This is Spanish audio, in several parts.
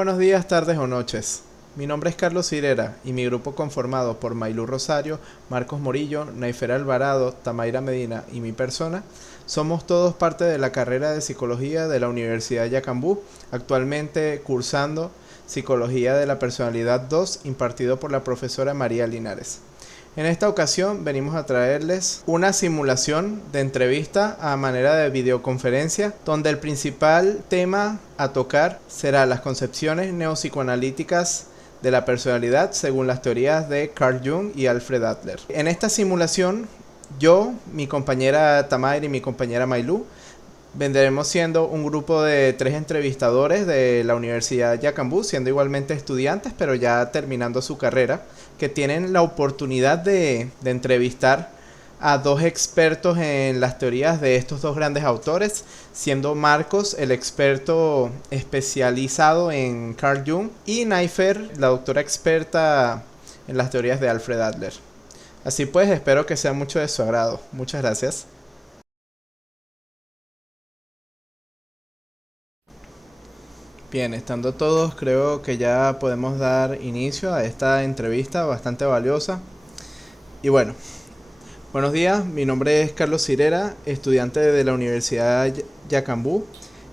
buenos días, tardes o noches. Mi nombre es Carlos Cirera y mi grupo conformado por Maylú Rosario, Marcos Morillo, Naifer Alvarado, Tamaira Medina y mi persona, somos todos parte de la carrera de Psicología de la Universidad Yacambú, actualmente cursando Psicología de la Personalidad 2, impartido por la profesora María Linares. En esta ocasión venimos a traerles una simulación de entrevista a manera de videoconferencia, donde el principal tema a tocar será las concepciones neopsicoanalíticas de la personalidad según las teorías de Carl Jung y Alfred Adler. En esta simulación, yo, mi compañera Tamaira y mi compañera Maylú vendremos siendo un grupo de 3 entrevistadores de la Universidad Yacambú, siendo igualmente estudiantes, pero ya terminando su carrera, que tienen la oportunidad de entrevistar a 2 expertos en las teorías de estos 2 grandes autores, siendo Marcos el experto especializado en Carl Jung y Naifer la doctora experta en las teorías de Alfred Adler. Así pues, espero que sea mucho de su agrado. Muchas gracias. Bien, estando todos, creo que ya podemos dar inicio a esta entrevista bastante valiosa. Y bueno, buenos días, mi nombre es Carlos Cirera, estudiante de la Universidad Yacambú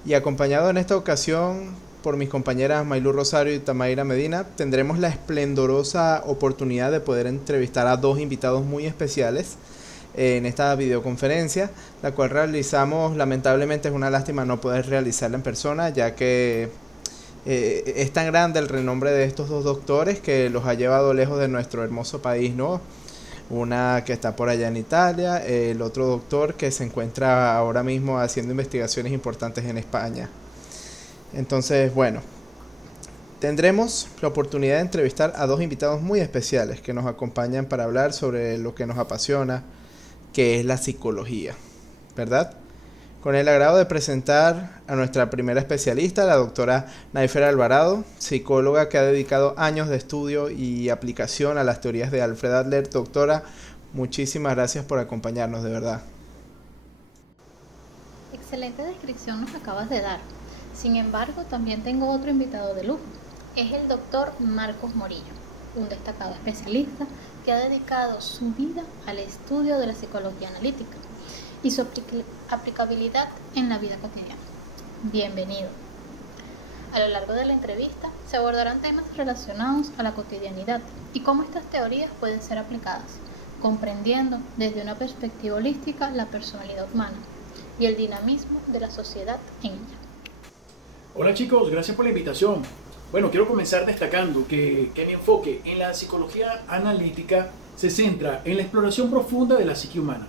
y acompañado en esta ocasión por mis compañeras Maylú Rosario y Tamaira Medina, tendremos la esplendorosa oportunidad de poder entrevistar a 2 invitados muy especiales en esta videoconferencia, la cual realizamos. Lamentablemente es una lástima no poder realizarla en persona, ya que es tan grande el renombre de estos 2 doctores que los ha llevado lejos de nuestro hermoso país, ¿no? Una que está por allá en Italia, el otro doctor que se encuentra ahora mismo haciendo investigaciones importantes en España. Entonces, bueno, tendremos la oportunidad de entrevistar a 2 invitados muy especiales que nos acompañan para hablar sobre lo que nos apasiona, que es la psicología, ¿verdad? Con el agrado de presentar a nuestra primera especialista, la doctora Naifer Alvarado, psicóloga que ha dedicado años de estudio y aplicación a las teorías de Alfred Adler. Doctora, muchísimas gracias por acompañarnos, de verdad. Excelente descripción nos acabas de dar. Sin embargo, también tengo otro invitado de lujo. Es el doctor Marcos Morillo, un destacado especialista que ha dedicado su vida al estudio de la psicología analítica y su aplicabilidad en la vida cotidiana. Bienvenido. A lo largo de la entrevista se abordarán temas relacionados a la cotidianidad y cómo estas teorías pueden ser aplicadas, comprendiendo desde una perspectiva holística la personalidad humana y el dinamismo de la sociedad en ella. Hola chicos, gracias por la invitación. Bueno, quiero comenzar destacando que mi enfoque en la psicología analítica se centra en la exploración profunda de la psique humana,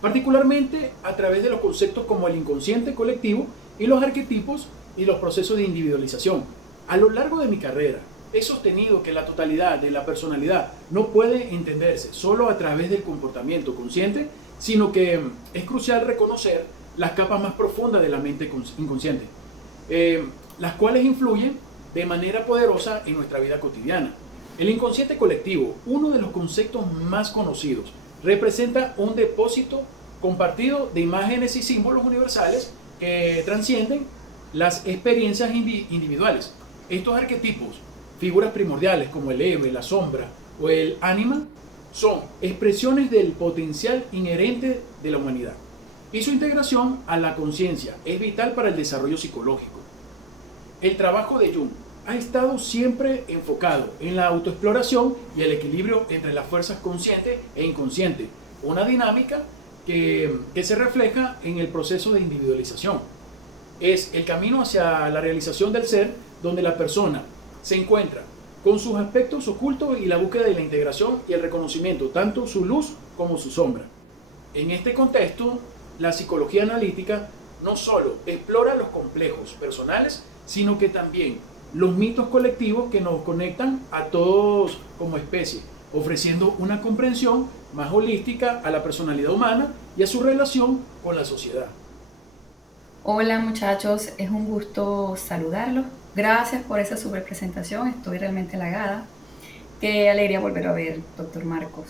particularmente a través de los conceptos como el inconsciente colectivo y los arquetipos y los procesos de individualización. A lo largo de mi carrera he sostenido que la totalidad de la personalidad no puede entenderse solo a través del comportamiento consciente, sino que es crucial reconocer las capas más profundas de la mente inconsciente, las cuales influyen de manera poderosa en nuestra vida cotidiana. El inconsciente colectivo, uno de los conceptos más conocidos, representa un depósito compartido de imágenes y símbolos universales que trascienden las experiencias individuales. Estos arquetipos, figuras primordiales como el héroe, la sombra o el ánima, son expresiones del potencial inherente de la humanidad, y su integración a la conciencia es vital para el desarrollo psicológico. El trabajo de Jung ha estado siempre enfocado en la autoexploración y el equilibrio entre las fuerzas conscientes e inconscientes, una dinámica que se refleja en el proceso de individualización. Es el camino hacia la realización del ser, donde la persona se encuentra con sus aspectos ocultos y la búsqueda de la integración y el reconocimiento, tanto su luz como su sombra. En este contexto, la psicología analítica no solo explora los complejos personales, sino que también los mitos colectivos que nos conectan a todos como especie, ofreciendo una comprensión más holística a la personalidad humana y a su relación con la sociedad. Hola muchachos, es un gusto saludarlos. Gracias por esa super presentación, estoy realmente halagada. Qué alegría volver a ver, doctor Marcos.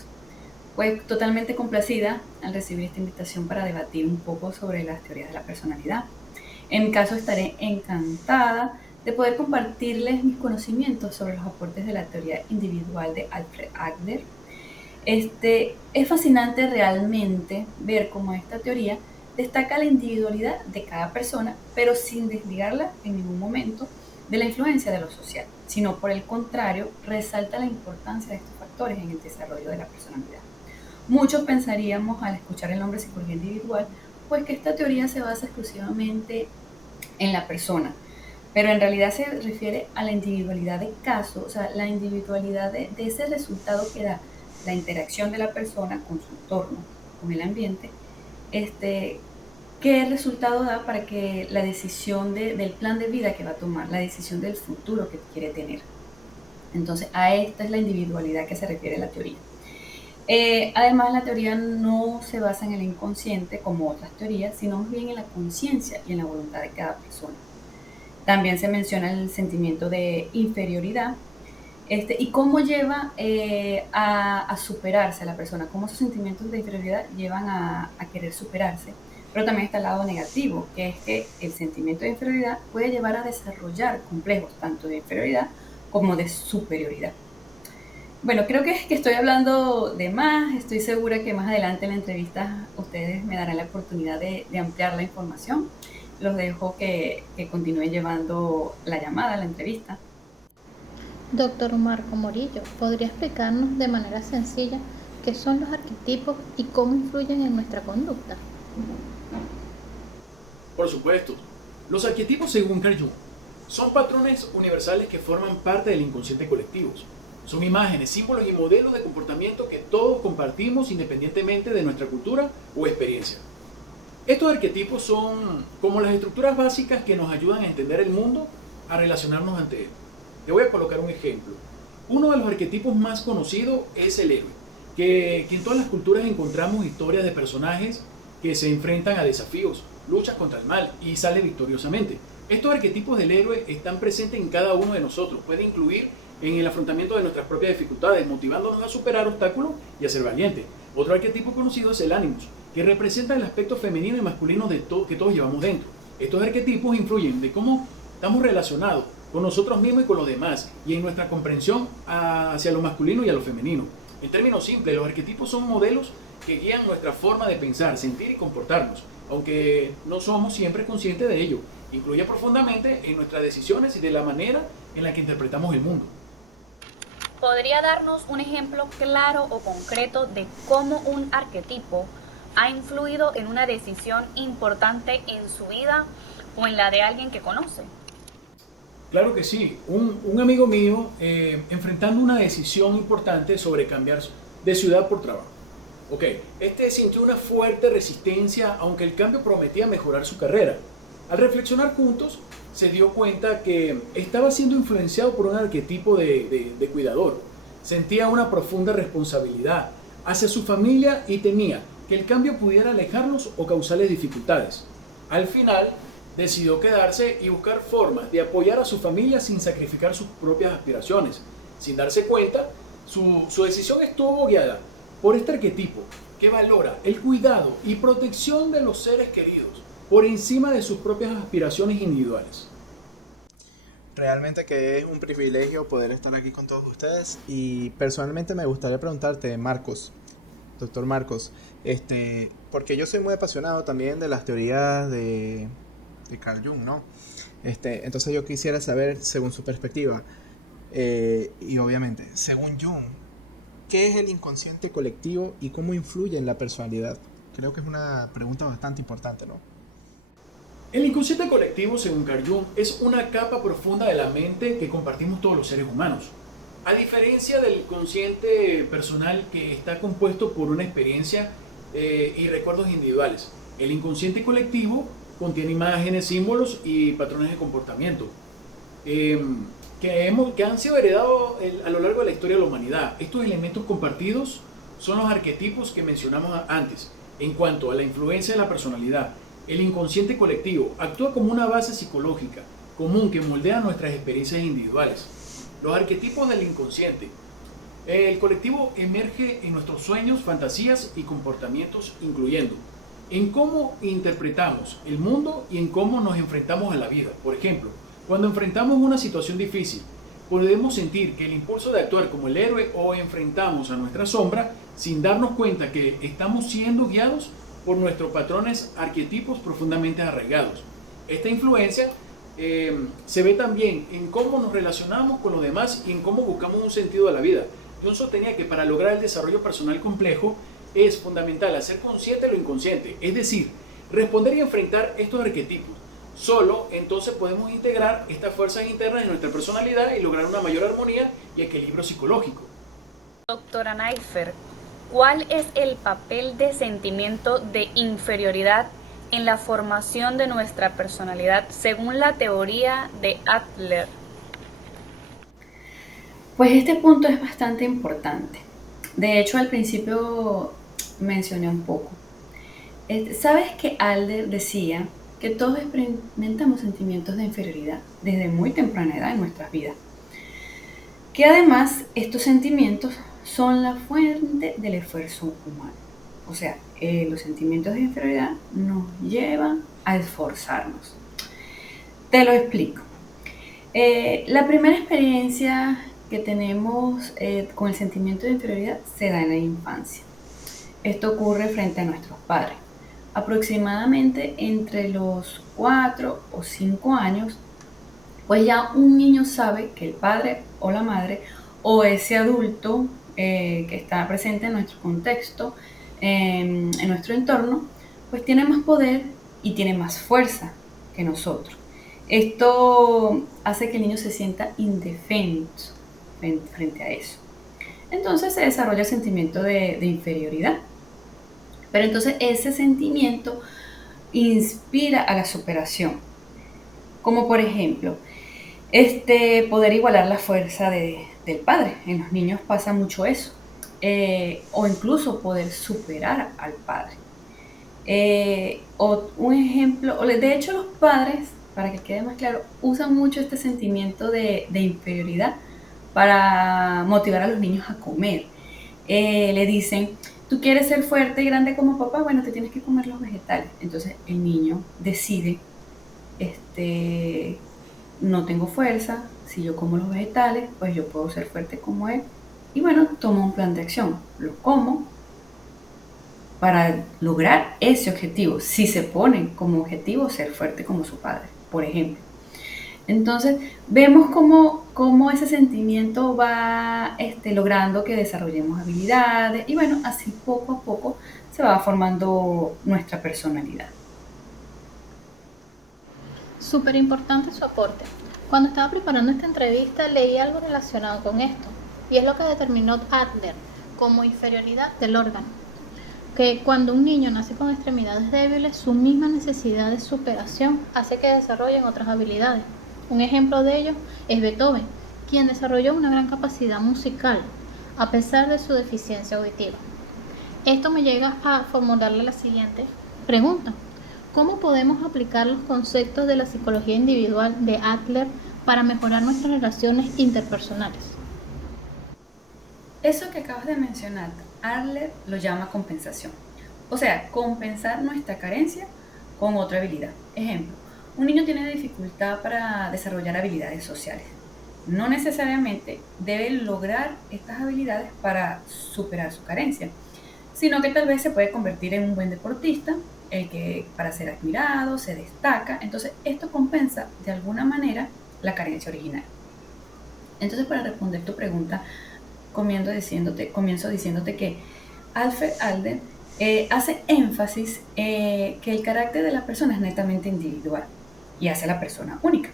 Pues totalmente complacida al recibir esta invitación para debatir un poco sobre las teorías de la personalidad. En mi caso estaré encantada de poder compartirles mis conocimientos sobre los aportes de la teoría individual de Alfred Adler. Es fascinante realmente ver cómo esta teoría destaca la individualidad de cada persona, pero sin desligarla en ningún momento de la influencia de lo social, sino por el contrario, resalta la importancia de estos factores en el desarrollo de la personalidad. Muchos pensaríamos al escuchar el nombre psicología individual, pues que esta teoría se basa exclusivamente en la persona, pero en realidad se refiere a la individualidad de caso, o sea, la individualidad de ese resultado que da la interacción de la persona con su entorno, con el ambiente, qué resultado da para que la decisión del plan de vida que va a tomar, la decisión del futuro que quiere tener. Entonces, a esta es la individualidad que se refiere la teoría. Además, la teoría no se basa en el inconsciente como otras teorías, sino más bien en la conciencia y en la voluntad de cada persona. También se menciona el sentimiento de inferioridad y cómo lleva a superarse a la persona, cómo esos sentimientos de inferioridad llevan a querer superarse. Pero también está el lado negativo, que es que el sentimiento de inferioridad puede llevar a desarrollar complejos tanto de inferioridad como de superioridad. Bueno, creo que estoy hablando de más. Estoy segura que más adelante en la entrevista ustedes me darán la oportunidad de ampliar la información. Los dejo que continúen llevando la llamada, la entrevista. Doctor Marco Morillo, ¿podría explicarnos de manera sencilla qué son los arquetipos y cómo influyen en nuestra conducta? Por supuesto. Los arquetipos, según Carl Jung, son patrones universales que forman parte del inconsciente colectivo. Son imágenes, símbolos y modelos de comportamiento que todos compartimos independientemente de nuestra cultura o experiencia. Estos arquetipos son como las estructuras básicas que nos ayudan a entender el mundo, a relacionarnos ante él. Te voy a colocar un ejemplo. Uno de los arquetipos más conocidos es el héroe, que en todas las culturas encontramos historias de personajes que se enfrentan a desafíos, luchas contra el mal y sale victoriosamente. Estos arquetipos del héroe están presentes en cada uno de nosotros, puede incluir en el afrontamiento de nuestras propias dificultades, motivándonos a superar obstáculos y a ser valientes. Otro arquetipo conocido es el Animus, que representa el aspecto femenino y masculino que todos llevamos dentro. Estos arquetipos influyen de cómo estamos relacionados con nosotros mismos y con los demás, y en nuestra comprensión hacia lo masculino y a lo femenino. En términos simples, los arquetipos son modelos que guían nuestra forma de pensar, sentir y comportarnos, aunque no somos siempre conscientes de ello. Influye profundamente en nuestras decisiones y de la manera en la que interpretamos el mundo. ¿Podría darnos un ejemplo claro o concreto de cómo un arquetipo ha influido en una decisión importante en su vida o en la de alguien que conoce? Claro que sí. Un amigo mío enfrentando una decisión importante sobre cambiar de ciudad por trabajo. Sintió una fuerte resistencia, aunque el cambio prometía mejorar su carrera. Al reflexionar juntos, se dio cuenta que estaba siendo influenciado por un arquetipo de cuidador. Sentía una profunda responsabilidad hacia su familia y temía que el cambio pudiera alejarlos o causarles dificultades. Al final, decidió quedarse y buscar formas de apoyar a su familia sin sacrificar sus propias aspiraciones. Sin darse cuenta, su decisión estuvo guiada por este arquetipo que valora el cuidado y protección de los seres queridos por encima de sus propias aspiraciones individuales. Realmente que es un privilegio poder estar aquí con todos ustedes, y personalmente me gustaría preguntarte, Marcos, doctor Marcos, porque yo soy muy apasionado también de las teorías de Carl Jung, ¿no? Entonces yo quisiera saber, según su perspectiva, y obviamente, según Jung, ¿qué es el inconsciente colectivo y cómo influye en la personalidad? Creo que es una pregunta bastante importante, ¿no? El inconsciente colectivo, según Carl Jung, es una capa profunda de la mente que compartimos todos los seres humanos. A diferencia del consciente personal, que está compuesto por una experiencia y recuerdos individuales, el inconsciente colectivo contiene imágenes, símbolos y patrones de comportamiento que han sido heredados a lo largo de la historia de la humanidad. Estos elementos compartidos son los arquetipos que mencionamos antes. En cuanto a la influencia de la personalidad, el inconsciente colectivo actúa como una base psicológica común que moldea nuestras experiencias individuales. Los arquetipos del inconsciente. El colectivo emerge en nuestros sueños, fantasías y comportamientos, incluyendo en cómo interpretamos el mundo y en cómo nos enfrentamos a la vida. Por ejemplo, Cuando enfrentamos una situación difícil, podemos sentir que el impulso de actuar como el héroe o enfrentamos a nuestra sombra sin darnos cuenta que estamos siendo guiados por nuestros patrones arquetipos profundamente arraigados. Esta influencia se ve también en cómo nos relacionamos con los demás y en cómo buscamos un sentido a la vida. John sostenía que para lograr el desarrollo personal complejo es fundamental hacer consciente lo inconsciente, es decir, responder y enfrentar estos arquetipos. Solo entonces podemos integrar estas fuerzas internas en nuestra personalidad y lograr una mayor armonía y equilibrio psicológico. Doctora Neifer, ¿cuál es el papel de sentimiento de inferioridad en la formación de nuestra personalidad según la teoría de Adler? Pues este punto es bastante importante. De hecho, al principio mencioné un poco. ¿Sabes que Adler decía que todos experimentamos sentimientos de inferioridad desde muy temprana edad en nuestras vidas? Que además estos sentimientos son la fuente del esfuerzo humano. O sea, los sentimientos de inferioridad nos llevan a esforzarnos. Te lo explico. La primera experiencia que tenemos con el sentimiento de inferioridad se da en la infancia. Esto ocurre frente a nuestros padres. Aproximadamente entre los 4 o 5 años, pues ya un niño sabe que el padre o la madre o ese adulto que está presente en nuestro contexto, en nuestro entorno, pues tiene más poder y tiene más fuerza que nosotros. Esto hace que el niño se sienta indefenso frente a eso. Entonces se desarrolla el sentimiento de inferioridad. Pero entonces ese sentimiento inspira a la superación. Como por ejemplo, poder igualar la fuerza del padre. En los niños pasa mucho eso. O incluso poder superar al padre. O un ejemplo, de hecho los padres, para que quede más claro, usan mucho este sentimiento de inferioridad para motivar a los niños a comer. Le dicen, tú quieres ser fuerte y grande como papá, bueno, te tienes que comer los vegetales. Entonces el niño decide, no tengo fuerza, si yo como los vegetales, pues yo puedo ser fuerte como él. Y bueno, toma un plan de acción, lo como para lograr ese objetivo. Si se pone como objetivo ser fuerte como su padre, por ejemplo. Entonces vemos cómo ese sentimiento va logrando que desarrollemos habilidades y bueno, así poco a poco se va formando nuestra personalidad. Súper importante su aporte. Cuando estaba preparando esta entrevista leí algo relacionado con esto y es lo que determinó Adler como inferioridad del órgano. Que cuando un niño nace con extremidades débiles, su misma necesidad de superación hace que desarrollen otras habilidades. Un ejemplo de ello es Beethoven, quien desarrolló una gran capacidad musical a pesar de su deficiencia auditiva. Esto me llega a formularle la siguiente pregunta. ¿Cómo podemos aplicar los conceptos de la psicología individual de Adler para mejorar nuestras relaciones interpersonales? Eso que acabas de mencionar, Adler lo llama compensación. O sea, compensar nuestra carencia con otra habilidad. Ejemplo, un niño tiene dificultad para desarrollar habilidades sociales. No necesariamente debe lograr estas habilidades para superar su carencia, sino que tal vez se puede convertir en un buen deportista, el que para ser admirado se destaca. Entonces esto compensa de alguna manera la carencia original. Entonces, para responder tu pregunta, comienzo diciéndote que Alfred Adler hace énfasis que el carácter de la persona es netamente individual y hace a la persona única.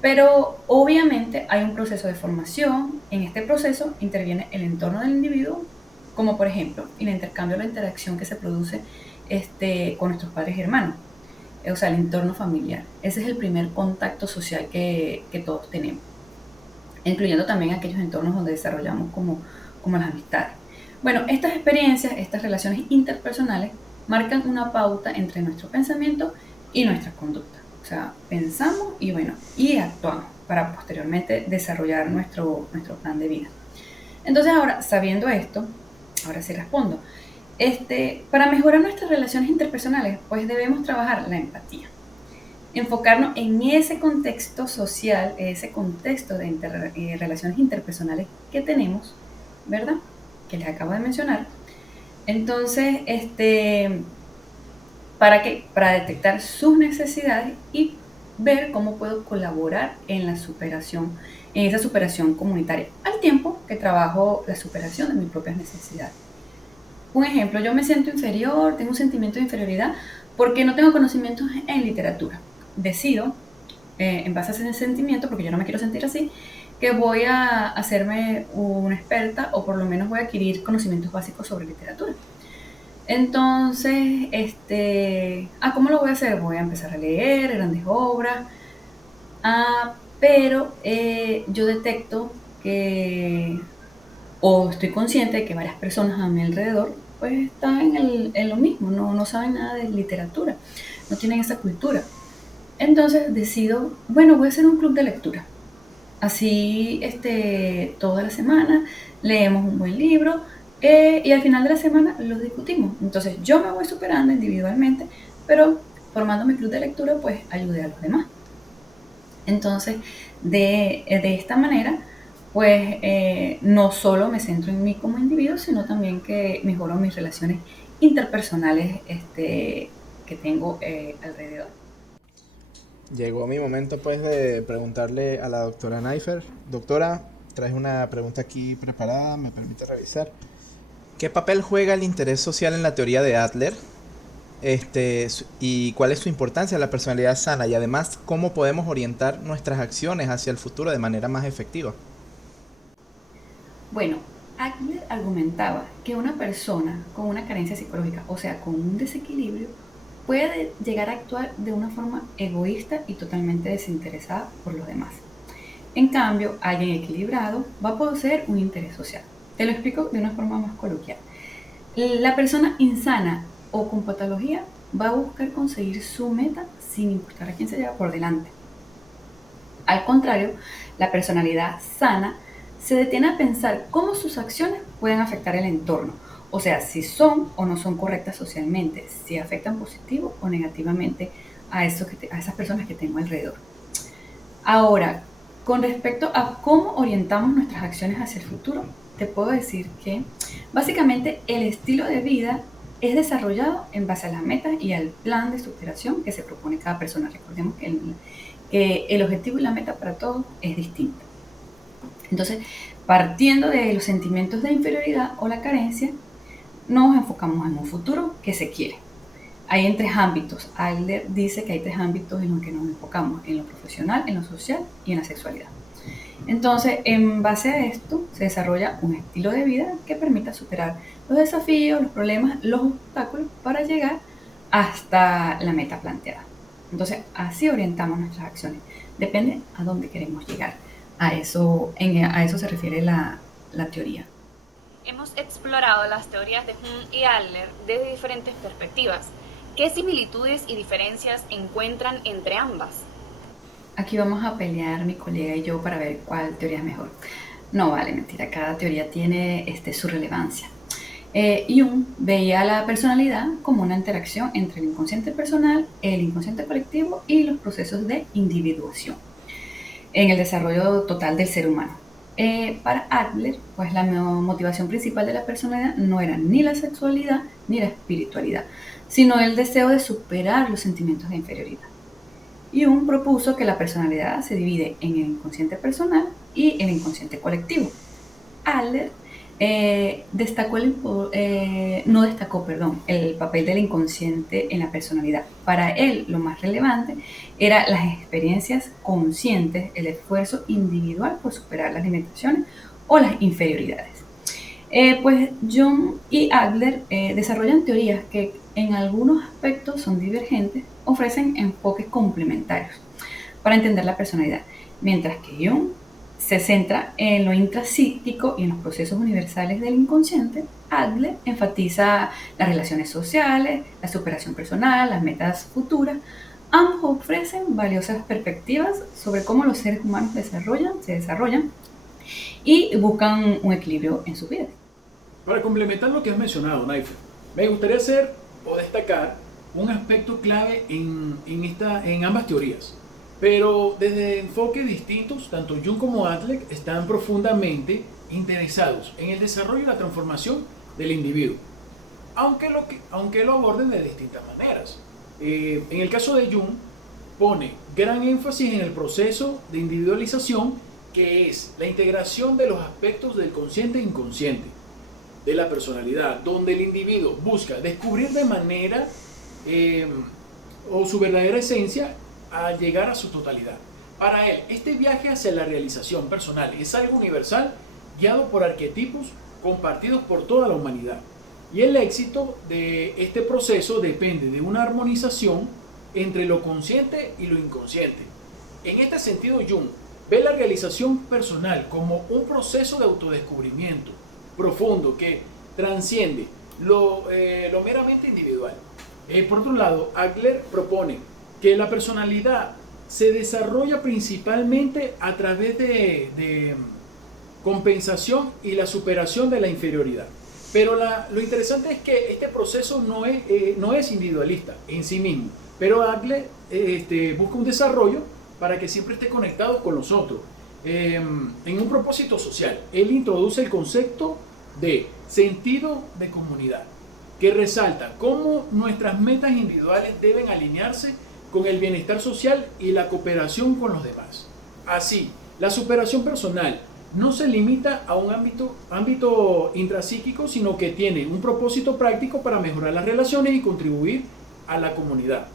Pero obviamente hay un proceso de formación. En este proceso interviene el entorno del individuo, como por ejemplo el intercambio o la interacción que se produce con nuestros padres y hermanos, o sea, el entorno familiar. Ese es el primer contacto social que todos tenemos, incluyendo también aquellos entornos donde desarrollamos como las amistades. Bueno, estas experiencias, estas relaciones interpersonales marcan una pauta entre nuestro pensamiento y nuestra conducta. O sea, pensamos y actuamos para posteriormente desarrollar nuestro plan de vida. Entonces ahora, sabiendo esto, ahora sí respondo. Para mejorar nuestras relaciones interpersonales, pues debemos trabajar la empatía. enfocarnos en ese contexto social, ese contexto de relaciones interpersonales que tenemos, ¿verdad? Que les acabo de mencionar. Entonces, ¿para qué? Para detectar sus necesidades y ver cómo puedo colaborar en la superación, en esa superación comunitaria, al tiempo que trabajo la superación de mis propias necesidades. Un ejemplo, yo me siento inferior, tengo un sentimiento de inferioridad porque no tengo conocimientos en literatura. Decido, en base a ese sentimiento, porque yo no me quiero sentir así, que voy a hacerme una experta o por lo menos voy a adquirir conocimientos básicos sobre literatura. Entonces, ¿cómo lo voy a hacer? Voy a empezar a leer grandes obras, pero yo detecto que, o estoy consciente de que varias personas a mi alrededor pues están en lo mismo, no saben nada de literatura, no tienen esa cultura. Entonces decido, bueno, voy a hacer un club de lectura. Así, toda la semana leemos un buen libro y al final de la semana los discutimos. Entonces yo me voy superando individualmente, pero formando mi club de lectura, pues ayudé a los demás. Entonces, de esta manera, pues no solo me centro en mí como individuo, sino también que mejoro mis relaciones interpersonales que tengo alrededor. Llegó mi momento pues de preguntarle a la doctora Naifer. Doctora, traes una pregunta aquí preparada, me permite revisar. ¿Qué papel juega el interés social en la teoría de Adler? ¿Y cuál es su importancia en la personalidad sana? Y además, ¿cómo podemos orientar nuestras acciones hacia el futuro de manera más efectiva? Bueno, Adler argumentaba que una persona con una carencia psicológica, o sea, con un desequilibrio, puede llegar a actuar de una forma egoísta y totalmente desinteresada por los demás. En cambio, alguien equilibrado va a poseer un interés social. Te lo explico de una forma más coloquial. La persona insana o con patología va a buscar conseguir su meta sin importar a quién se lleva por delante. Al contrario, la personalidad sana se detiene a pensar cómo sus acciones pueden afectar el entorno, o sea, si son o no son correctas socialmente, si afectan positivo o negativamente a esas personas que tengo alrededor. Ahora, con respecto a cómo orientamos nuestras acciones hacia el futuro, te puedo decir que básicamente el estilo de vida es desarrollado en base a las metas y al plan de superación que se propone cada persona. Recordemos que el objetivo y la meta para todos es distinto. Entonces, partiendo de los sentimientos de inferioridad o la carencia, nos enfocamos en un futuro que se quiere. Hay 3 ámbitos. Adler dice que hay 3 ámbitos en los que nos enfocamos: en lo profesional, en lo social y en la sexualidad. Entonces, en base a esto, se desarrolla un estilo de vida que permita superar los desafíos, los problemas, los obstáculos para llegar hasta la meta planteada. Entonces, así orientamos nuestras acciones. Depende a dónde queremos llegar. A eso se refiere la teoría. Hemos explorado las teorías de Jung y Adler desde diferentes perspectivas. ¿Qué similitudes y diferencias encuentran entre ambas? Aquí vamos a pelear mi colega y yo para ver cuál teoría es mejor. No vale, mentira, cada teoría tiene su relevancia. Jung veía la personalidad como una interacción entre el inconsciente personal, el inconsciente colectivo y los procesos de individuación en el desarrollo total del ser humano. Para Adler, pues la motivación principal de la personalidad no era ni la sexualidad ni la espiritualidad, sino el deseo de superar los sentimientos de inferioridad. Jung propuso que la personalidad se divide en el inconsciente personal y el inconsciente colectivo. Adler no destacó el papel del inconsciente en la personalidad. Para él, lo más relevante era las experiencias conscientes, el esfuerzo individual por superar las limitaciones o las inferioridades. Pues Jung y Adler desarrollan teorías que en algunos aspectos son divergentes, ofrecen enfoques complementarios para entender la personalidad, mientras que Jung se centra en lo intrapsíquico y en los procesos universales del inconsciente. Adler enfatiza las relaciones sociales, la superación personal, las metas futuras. Ambos ofrecen valiosas perspectivas sobre cómo los seres humanos se desarrollan y buscan un equilibrio en sus vidas. Para complementar lo que has mencionado, Naifer, me gustaría hacer o destacar un aspecto clave en ambas teorías. Pero desde enfoques distintos, tanto Jung como Adler están profundamente interesados en el desarrollo y la transformación del individuo, aunque lo aborden de distintas maneras. En el caso de Jung, pone gran énfasis en el proceso de individualización, que es la integración de los aspectos del consciente e inconsciente de la personalidad, donde el individuo busca descubrir de manera o su verdadera esencia al llegar a su totalidad. Para él, este viaje hacia la realización personal es algo universal, guiado por arquetipos compartidos por toda la humanidad. Y el éxito de este proceso depende de una armonización entre lo consciente y lo inconsciente. En este sentido, Jung ve la realización personal como un proceso de autodescubrimiento profundo que transciende lo meramente individual. Por otro lado, Adler propone que la personalidad se desarrolla principalmente a través de compensación y la superación de la inferioridad. Pero lo interesante es que este proceso no es individualista en sí mismo, pero Adler busca un desarrollo para que siempre esté conectado con los otros, en un propósito social. Él introduce el concepto de sentido de comunidad, que resalta cómo nuestras metas individuales deben alinearse con el bienestar social y la cooperación con los demás. Así, la superación personal no se limita a un ámbito intrapsíquico, sino que tiene un propósito práctico para mejorar las relaciones y contribuir a la comunidad.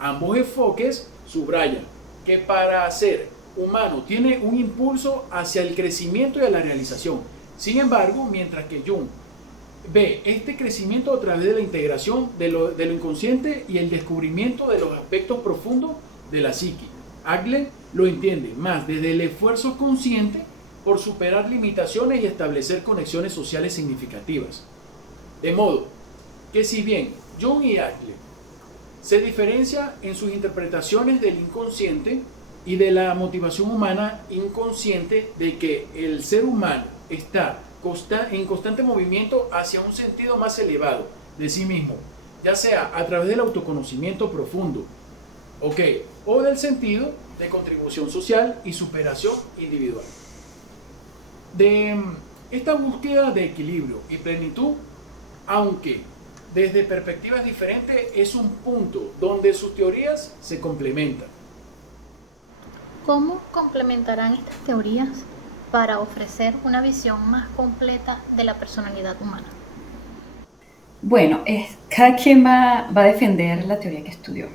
Ambos enfoques subrayan que para ser humano tiene un impulso hacia el crecimiento y a la realización. Sin embargo, mientras que Jung ve este crecimiento a través de la integración de lo inconsciente y el descubrimiento de los aspectos profundos de la psique, Adler lo entiende más desde el esfuerzo consciente por superar limitaciones y establecer conexiones sociales significativas. De modo que si bien Jung y Adler se diferencian en sus interpretaciones del inconsciente y de la motivación humana inconsciente, de que el ser humano está en constante movimiento hacia un sentido más elevado de sí mismo, ya sea a través del autoconocimiento profundo, o del sentido de contribución social y superación individual. De esta búsqueda de equilibrio y plenitud, aunque desde perspectivas diferentes, es un punto donde sus teorías se complementan. ¿Cómo complementarán estas teorías para ofrecer una visión más completa de la personalidad humana? Bueno, cada quien va a defender la teoría que estudió,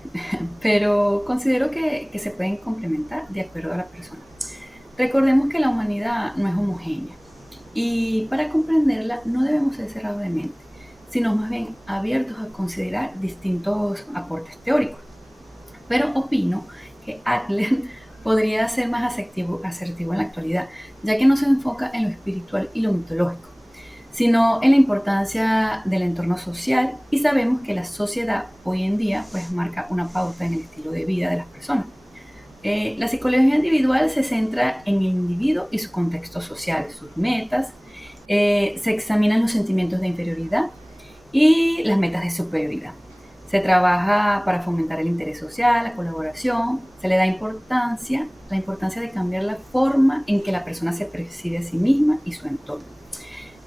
pero considero que se pueden complementar de acuerdo a la persona. Recordemos que la humanidad no es homogénea y para comprenderla no debemos ser cerrados de mente, sino más bien abiertos a considerar distintos aportes teóricos. Pero opino que Adler podría ser más asertivo en la actualidad, ya que no se enfoca en lo espiritual y lo mitológico, sino en la importancia del entorno social, y sabemos que la sociedad hoy en día pues marca una pauta en el estilo de vida de las personas. La psicología individual se centra en el individuo y su contexto social, sus metas, se examinan los sentimientos de inferioridad y las metas de superioridad. Se trabaja para fomentar el interés social, la colaboración, se le da la importancia de cambiar la forma en que la persona se percibe a sí misma y su entorno.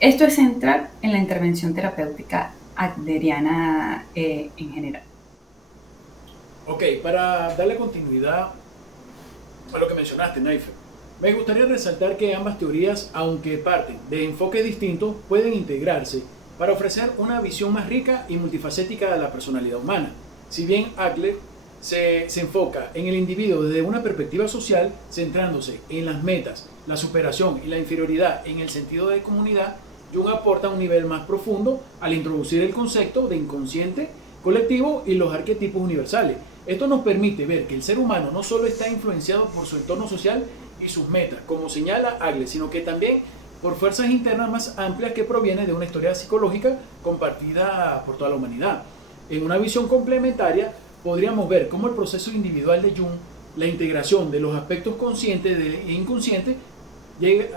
Esto es central en la intervención terapéutica adleriana en general. Para darle continuidad a lo que mencionaste, Naifer, me gustaría resaltar que ambas teorías, aunque parten de enfoques distintos, pueden integrarse para ofrecer una visión más rica y multifacética de la personalidad humana. Si bien Adler se enfoca en el individuo desde una perspectiva social, centrándose en las metas, la superación y la inferioridad en el sentido de comunidad, Jung aporta un nivel más profundo al introducir el concepto de inconsciente colectivo y los arquetipos universales. Esto nos permite ver que el ser humano no solo está influenciado por su entorno social y sus metas, como señala Adler, sino que también por fuerzas internas más amplias que provienen de una historia psicológica compartida por toda la humanidad. En una visión complementaria, podríamos ver cómo el proceso individual de Jung, la integración de los aspectos conscientes e inconscientes,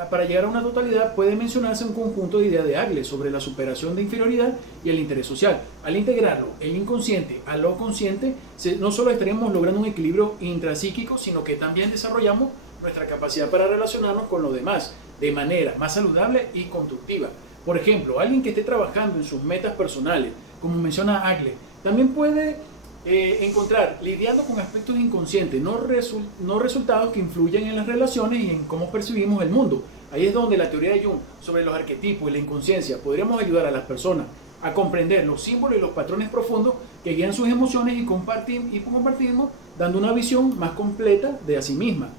Para llegar a una totalidad puede mencionarse un conjunto de ideas de Agle sobre la superación de inferioridad y el interés social. Al integrarlo, el inconsciente a lo consciente, no solo estaremos logrando un equilibrio intrapsíquico, sino que también desarrollamos nuestra capacidad para relacionarnos con los demás de manera más saludable y constructiva. Por ejemplo, alguien que esté trabajando en sus metas personales, como menciona Agle, también puede encontrar lidiando con aspectos inconscientes, no resultados que influyen en las relaciones y en cómo percibimos el mundo. Ahí es donde la teoría de Jung sobre los arquetipos y la inconsciencia podríamos ayudar a las personas a comprender los símbolos y los patrones profundos que guían sus emociones y compartimos dando una visión más completa de a sí misma.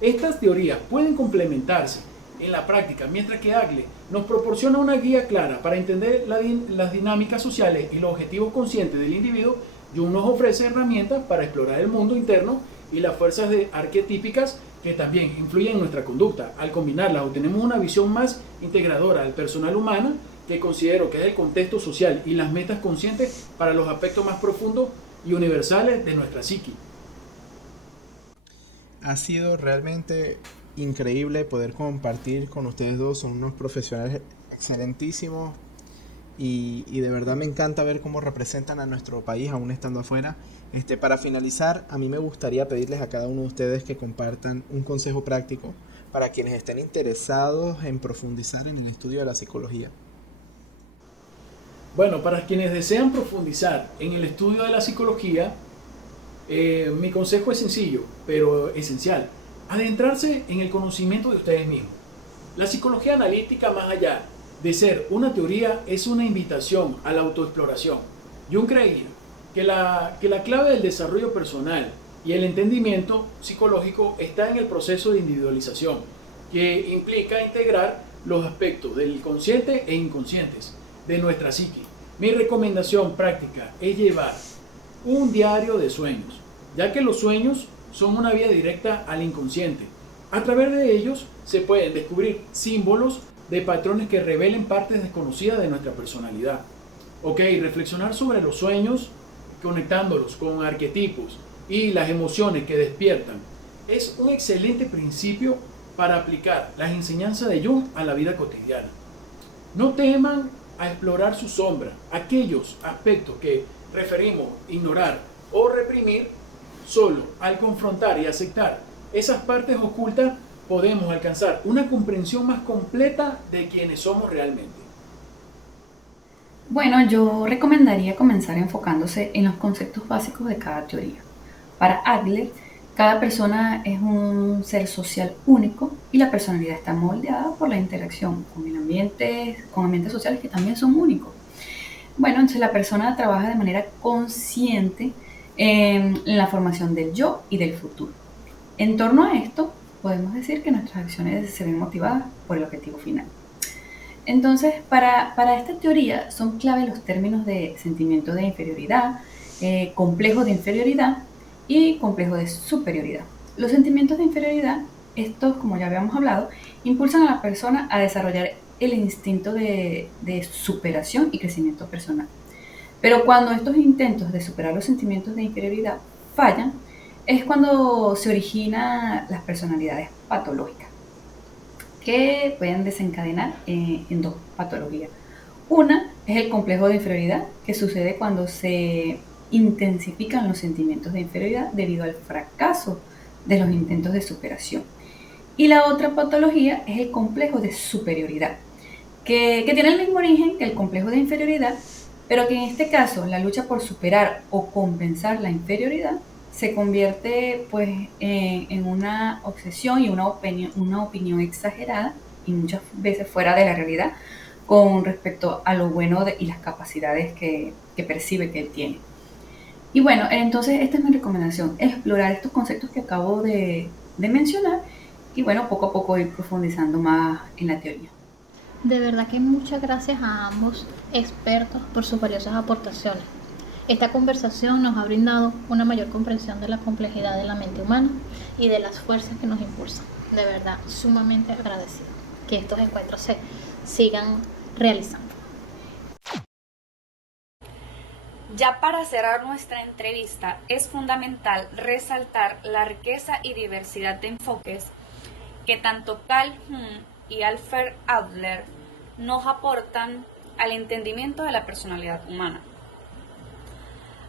Estas teorías pueden complementarse en la práctica, mientras que Agle nos proporciona una guía clara para entender las dinámicas sociales y los objetivos conscientes del individuo. Jung nos ofrece herramientas para explorar el mundo interno y las fuerzas arquetípicas que también influyen en nuestra conducta. Al combinarlas obtenemos una visión más integradora del personal humano, que considero que es el contexto social y las metas conscientes para los aspectos más profundos y universales de nuestra psique. Ha sido realmente increíble poder compartir con ustedes dos. Son unos profesionales excelentísimos y de verdad me encanta ver cómo representan a nuestro país aún estando afuera. Para finalizar, a mí me gustaría pedirles a cada uno de ustedes que compartan un consejo práctico para quienes estén interesados en profundizar en el estudio de la psicología. Bueno, para quienes desean profundizar en el estudio de la psicología, mi consejo es sencillo, pero esencial. Adentrarse en el conocimiento de ustedes mismos. La psicología analítica, más allá de ser una teoría, es una invitación a la autoexploración. Jung creía que la clave del desarrollo personal y el entendimiento psicológico está en el proceso de individualización, que implica integrar los aspectos del consciente e inconscientes de nuestra psique. Mi recomendación práctica es llevar un diario de sueños, ya que los sueños son una vía directa al inconsciente. A través de ellos se pueden descubrir símbolos de patrones que revelen partes desconocidas de nuestra personalidad. Reflexionar sobre los sueños, conectándolos con arquetipos y las emociones que despiertan, es un excelente principio para aplicar las enseñanzas de Jung a la vida cotidiana. No teman a explorar su sombra, aquellos aspectos que preferimos ignorar o reprimir. Solo al confrontar y aceptar esas partes ocultas podemos alcanzar una comprensión más completa de quienes somos realmente. Bueno, yo recomendaría comenzar enfocándose en los conceptos básicos de cada teoría. Para Adler, cada persona es un ser social único y la personalidad está moldeada por la interacción con ambientes sociales que también son únicos. Bueno, entonces la persona trabaja de manera consciente en la formación del yo y del futuro. En torno a esto, podemos decir que nuestras acciones se ven motivadas por el objetivo final. Entonces, para esta teoría son clave los términos de sentimiento de inferioridad, complejo de inferioridad y complejo de superioridad. Los sentimientos de inferioridad, estos, como ya habíamos hablado, impulsan a la persona a desarrollar el instinto de superación y crecimiento personal. Pero cuando estos intentos de superar los sentimientos de inferioridad fallan, es cuando se originan las personalidades patológicas, que pueden desencadenar en dos patologías. Una es el complejo de inferioridad, que sucede cuando se intensifican los sentimientos de inferioridad debido al fracaso de los intentos de superación. Y la otra patología es el complejo de superioridad, que tiene el mismo origen que el complejo de inferioridad, pero que en este caso la lucha por superar o compensar la inferioridad se convierte en una obsesión y una opinión exagerada y muchas veces fuera de la realidad con respecto a lo bueno y las capacidades que percibe que él tiene. Y bueno, entonces esta es mi recomendación, explorar estos conceptos que acabo de mencionar y bueno, poco a poco ir profundizando más en la teoría. De verdad que muchas gracias a ambos expertos por sus valiosas aportaciones. Esta conversación nos ha brindado una mayor comprensión de la complejidad de la mente humana y de las fuerzas que nos impulsan. De verdad, sumamente agradecido que estos encuentros se sigan realizando. Ya para cerrar nuestra entrevista, es fundamental resaltar la riqueza y diversidad de enfoques que tanto Carl Jung y Alfred Adler nos aportan al entendimiento de la personalidad humana.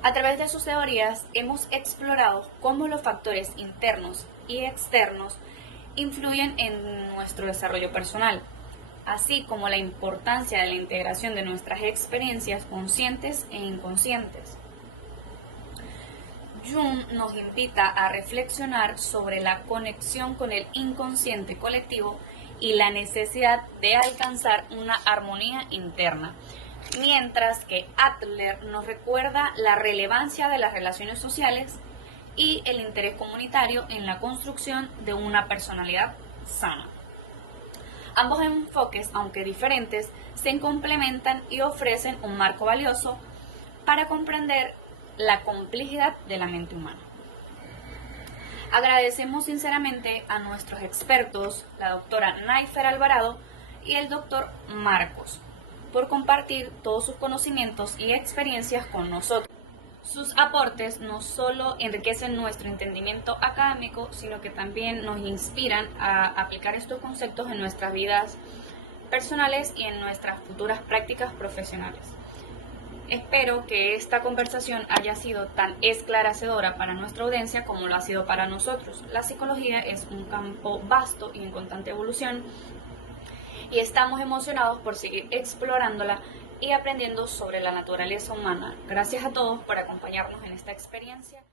A través de sus teorías hemos explorado cómo los factores internos y externos influyen en nuestro desarrollo personal, así como la importancia de la integración de nuestras experiencias conscientes e inconscientes. Jung nos invita a reflexionar sobre la conexión con el inconsciente colectivo y la necesidad de alcanzar una armonía interna, mientras que Adler nos recuerda la relevancia de las relaciones sociales y el interés comunitario en la construcción de una personalidad sana. Ambos enfoques, aunque diferentes, se complementan y ofrecen un marco valioso para comprender la complejidad de la mente humana. Agradecemos sinceramente a nuestros expertos, la doctora Naifer Alvarado y el doctor Marcos, por compartir todos sus conocimientos y experiencias con nosotros. Sus aportes no solo enriquecen nuestro entendimiento académico, sino que también nos inspiran a aplicar estos conceptos en nuestras vidas personales y en nuestras futuras prácticas profesionales. Espero que esta conversación haya sido tan esclarecedora para nuestra audiencia como lo ha sido para nosotros. La psicología es un campo vasto y en constante evolución, y estamos emocionados por seguir explorándola y aprendiendo sobre la naturaleza humana. Gracias a todos por acompañarnos en esta experiencia.